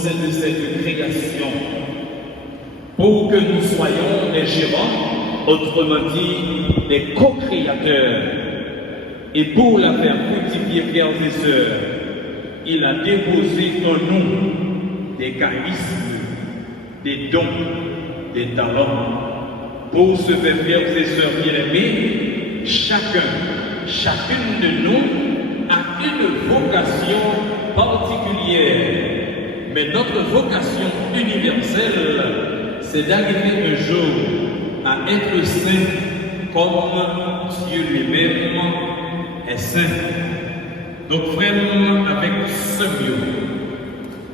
sein de cette création, pour que nous soyons des gérants, autrement dit, des co-créateurs. Et pour la faire fructifier, frères et sœurs, il a déposé en nous des charismes, des dons, des talents. Pour ce faire, frères et sœurs bien-aimés, chacune de nous a une vocation particulière. Mais notre vocation universelle, c'est d'arriver un jour à être saint comme Dieu lui-même est saint. Donc, vraiment, avec ce mieux,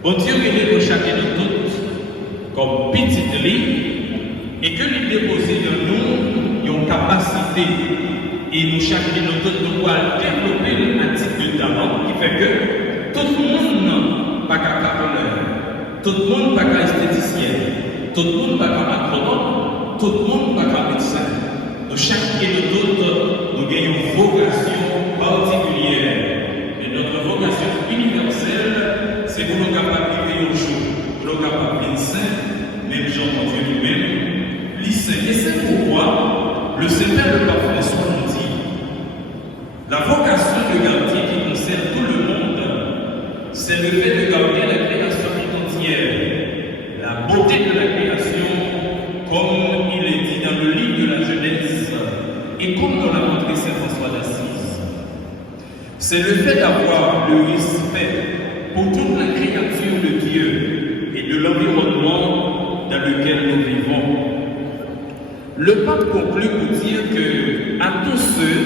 bon Dieu est de chacun de toutes comme petite lit et que lui déposer dans nous une capacité et nous chacun de toutes nous doit développer un type de talent qui fait que tout le monde n'a pas qu'à capable, tout le monde n'a pas qu'à esthéticien, tout le monde n'a pas qu'à agronome, tout le monde n'a pas qu'à médecin. Nous chacun de toutes nous gagnons une vocation particulière. Et notre vocation universelle, c'est pour nous capables de vivre au jour, pour nous capables de saint, même Jean-Dieu lui-même, lycée. Et c'est pourquoi le Seigneur le parfait soit nous dit la vocation de gardien qui concerne tout le monde, c'est le fait de garder la création tout entière, la beauté de la création, comme il est dit dans le livre de la Genèse et comme nous l'a montré Saint François d'Assise. C'est le fait d'avoir le respect pour toute la créature de Dieu et de l'environnement dans lequel nous vivons. Le pape conclut pour dire que à tous ceux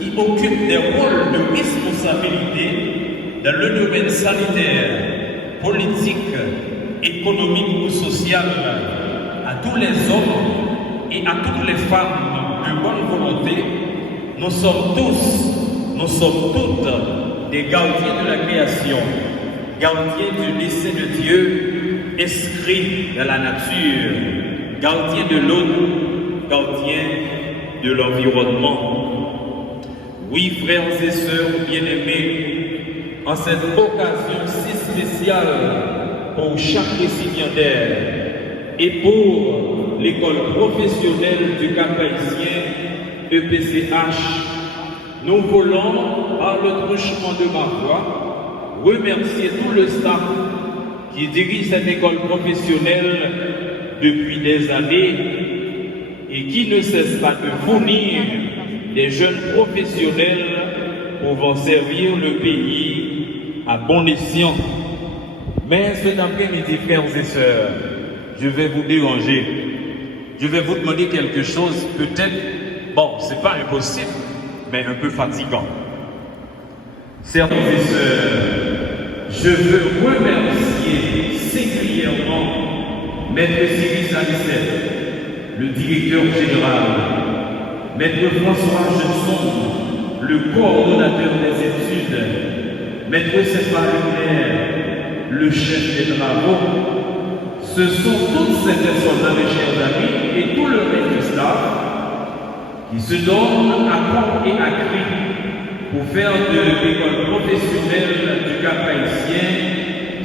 qui occupent des rôles de responsabilité dans le domaine sanitaire, politique, économique ou social, à tous les hommes et à toutes les femmes de bonne volonté, nous sommes toutes des gardiens de la création, gardiens du dessein de Dieu inscrit dans la nature, gardiens de l'eau, gardiens de l'environnement. Oui, frères et sœurs bien-aimés, en cette occasion si spéciale pour chaque récipiendaire et pour l'école professionnelle du Cap-Haïtien EPCH, nous voulons, par le truchement de ma voix, remercier tout le staff qui dirige cette école professionnelle depuis des années et qui ne cesse pas de fournir des jeunes professionnels pouvant servir le pays à bon escient. Mais cet après-midi, frères et sœurs, je vais vous déranger. Je vais vous demander quelque chose, peut-être, bon, c'est pas impossible, mais un peu fatigant. Chers et sœurs, je veux remercier singulièrement Maître Cyril Salissette, le directeur général, Maître François Jeusson, le coordonnateur des études, Maître Stéphane Leclerc, le chef des travaux. Ce sont toutes ces personnes-là, mes chers amis, et tout le reste du staff qui se donnent à corps et à cri pour faire de l'école professionnelle du Cap-Haïtien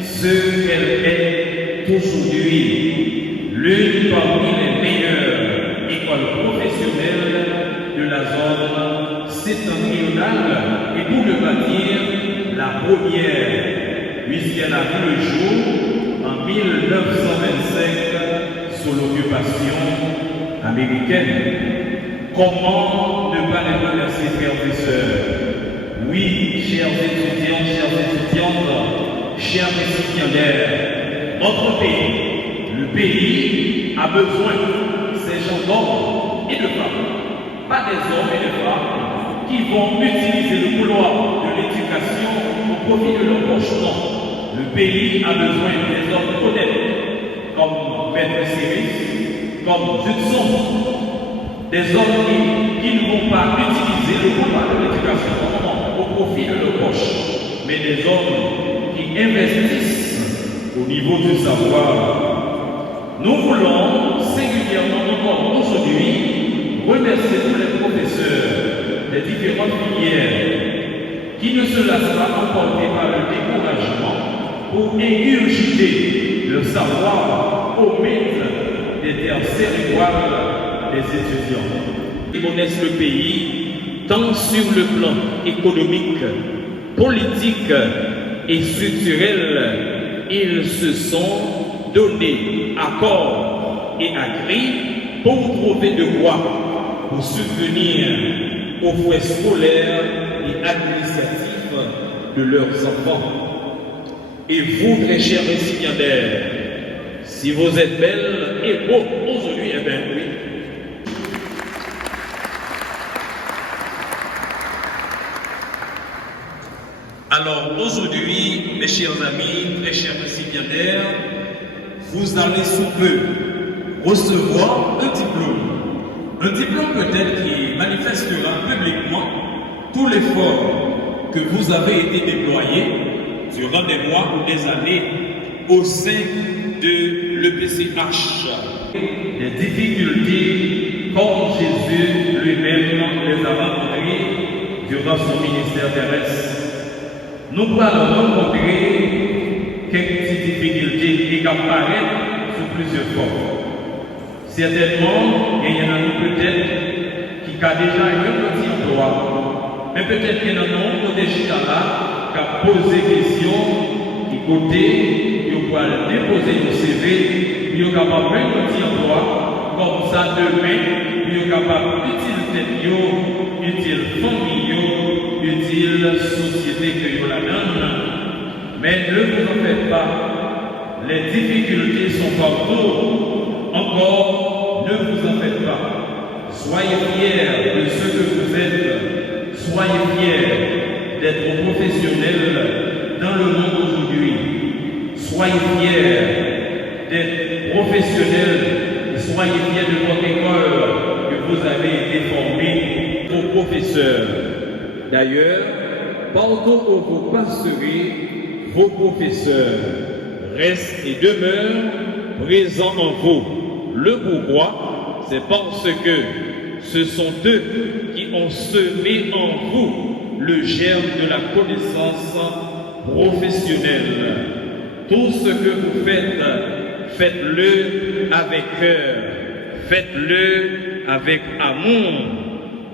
ce qu'elle est aujourd'hui, l'une parmi les meilleures écoles professionnelles de la zone septentrionale et pour ne pas dire la première, puisqu'elle a vu le jour en 1925 sous l'occupation américaine. Comment ne pas les remercier, frères et sœurs? Oui, chers étudiants, chères étudiantes, chers récipiendaires, notre pays, le pays a besoin de ces gens d'hommes et de femmes, pas des hommes et des femmes qui vont utiliser le couloir de l'éducation au profit de leur pochement. Le pays a besoin des hommes honnêtes, comme Maître Cyril, comme Judson, des hommes qui ne vont pas utiliser le couloir de l'éducation au profit de leur poche, mais des hommes qui investissent au niveau du savoir. Nous voulons singulièrement encore aujourd'hui remercier tous les professeurs des différentes filières qui ne se lassent pas emporter par le découragement pour ingurgiter le savoir au maître des terres cérébrales des étudiants. Ils connaissent le pays tant sur le plan économique, politique et structurel. Ils se sont donnés accord et agréé pour trouver de quoi pour subvenir aux frais scolaires et administratifs de leurs enfants. Et vous, très chers récipiendaires, si vous êtes belles et beaux aujourd'hui, eh bien oui. Alors aujourd'hui, mes chers amis, très chers récipiendaires, vous allez sous peu recevoir un diplôme. Un diplôme peut-être qui manifestera publiquement tout l'effort que vous avez été déployé durant des mois ou des années au sein de l'EPCH. Des difficultés comme Jésus lui-même les a rencontrées durant son ministère terrestre. Nous allons rencontrer quelques petites difficultés qui apparaissent sous plusieurs formes. Certainement, il y en a peut-être qui a déjà eu un petit emploi, mais peut-être qu'il y en a déjà là qui a posé des questions, qui côté, ils vont déposer le CV, ils sont capables de un petit emploi, comme ça demain, ils sont capables d'utiliser utile famille, utile société que vous la donne. Mais ne vous en faites pas, les difficultés sont partout. Encore, ne vous en faites pas. Soyez fiers de ce que vous êtes. Soyez fiers d'être professionnels dans le monde aujourd'hui. Soyez fiers d'être professionnels et soyez fiers de votre école que vous avez été formés aux professeurs. D'ailleurs, partout où vous passerez, vos professeurs restent et demeurent présents en vous. Le pourquoi, c'est parce que ce sont eux qui ont semé en vous le germe de la connaissance professionnelle. Tout ce que vous faites, faites-le avec cœur, faites-le avec amour.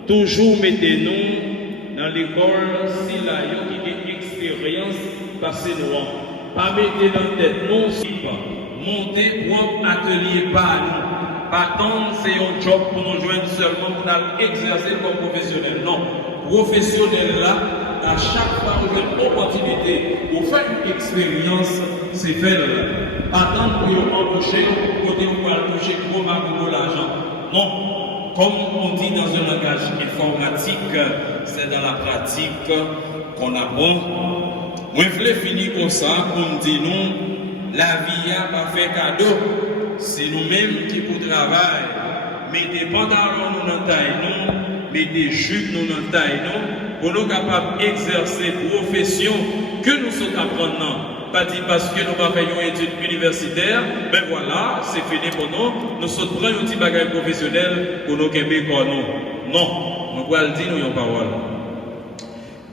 Toujours mettez-nous dans l'école si là, il y a une expérience passée loin. Pas mettez dans la tête, non, si pas. Montez pour un atelier par nous. Pas tant c'est un job pour nous joindre seulement pour nous exercer comme professionnel. Non. Professionnel là, à chaque fois vous avez une opportunité pour faire une expérience, c'est faire attendre pour vous embaucher, côté où vous allez toucher gros marque l'argent. Non. Comme on dit dans un langage informatique, c'est dans la pratique qu'on apprend. Moi, je voulais finir comme ça, on dit nous. La vie n'a pas fait cadeau, c'est nous-mêmes qui pour travail. Mettez pantalons nous dans taille nous, mettez jupes nous dans taille nous, pour nous capables d'exercer profession que nous sommes apprenants. Pas dit parce que nous pas fait une étude universitaire, ben voilà, c'est fini pour nous. Nous sommes prenons un petit bagage professionnel pour nous qu'aimer comme nous. Non, on va le dire nous une parole.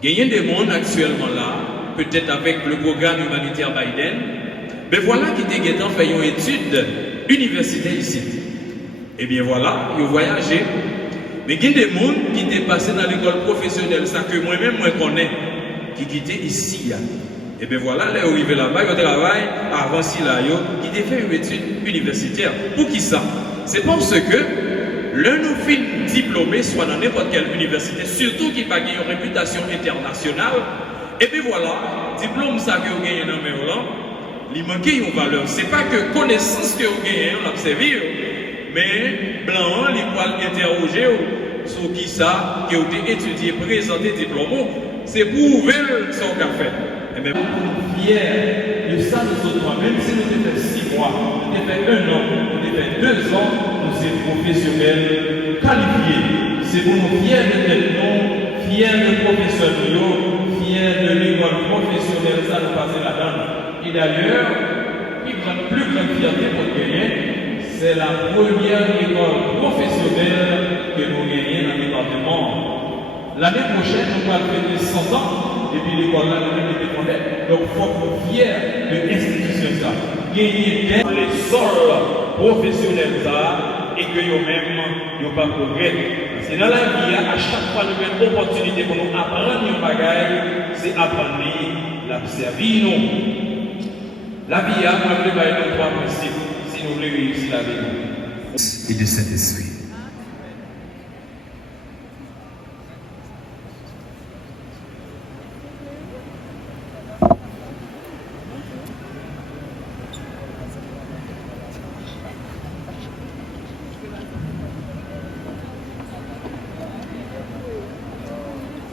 Il y a des mondes actuellement là, peut-être avec le programme humanitaire Biden. Mais voilà qui était fait une étude universitaire ici. Et bien voilà, ils ont voyagé. Mais il y a des gens qui étaient passés dans l'école professionnelle, ça que moi-même je connais, qui étaient ici. Et bien voilà, là, ils arrivent là-bas, ils travaillent avant si là, qui étaient fait une étude universitaire. Pour qui ça? C'est parce que l'un de nos filles diplômés, soit dans n'importe quelle université, surtout qui n'a pas une réputation internationale, et bien voilà, diplôme ça que vous gagnez dans mes Hollande, il manque une valeur. Ce n'est pas que connaissance que vous gagnez, on l'observe, mais blanc, il peut interroger sur qui ça, qui a été étudié, présenté, diplômé, c'est pour ouvrir son café. Et bien, nous fiers de ça, nous autres, même si nous avons fait 6 mois, nous avons fait 1 an, nous avons fait 2 ans, nous sommes professionnels qualifiés. C'est pour nous fiers de notre nom, fiers de professeurs, fiers de l'école professionnelle, ça nous passe là-dedans. Et d'ailleurs, plus grande fierté pour gagner, c'est la première école professionnelle que nous gagnons dans le département. L'année prochaine, nous allons fêter 100 ans, et depuis l'école là, nous sommes indépendants. Donc, il faut qu'on soit fiers de l'institution ça. Gagner les sols professionnels ça et que eux-mêmes, ils n'ont pas progrès. C'est dans la vie, à chaque fois, nous avons une opportunité pour nous apprendre un bagage, c'est apprendre la servir nous. La vie, moi, je vais vous trois principes si nous voulons réussir la vie. Et de Saint-Esprit.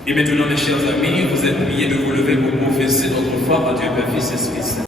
Et maintenant, mes chers amis, vous êtes priés de vous lever pour confesser notre foi à Dieu, Père, Fils et Esprit Saint.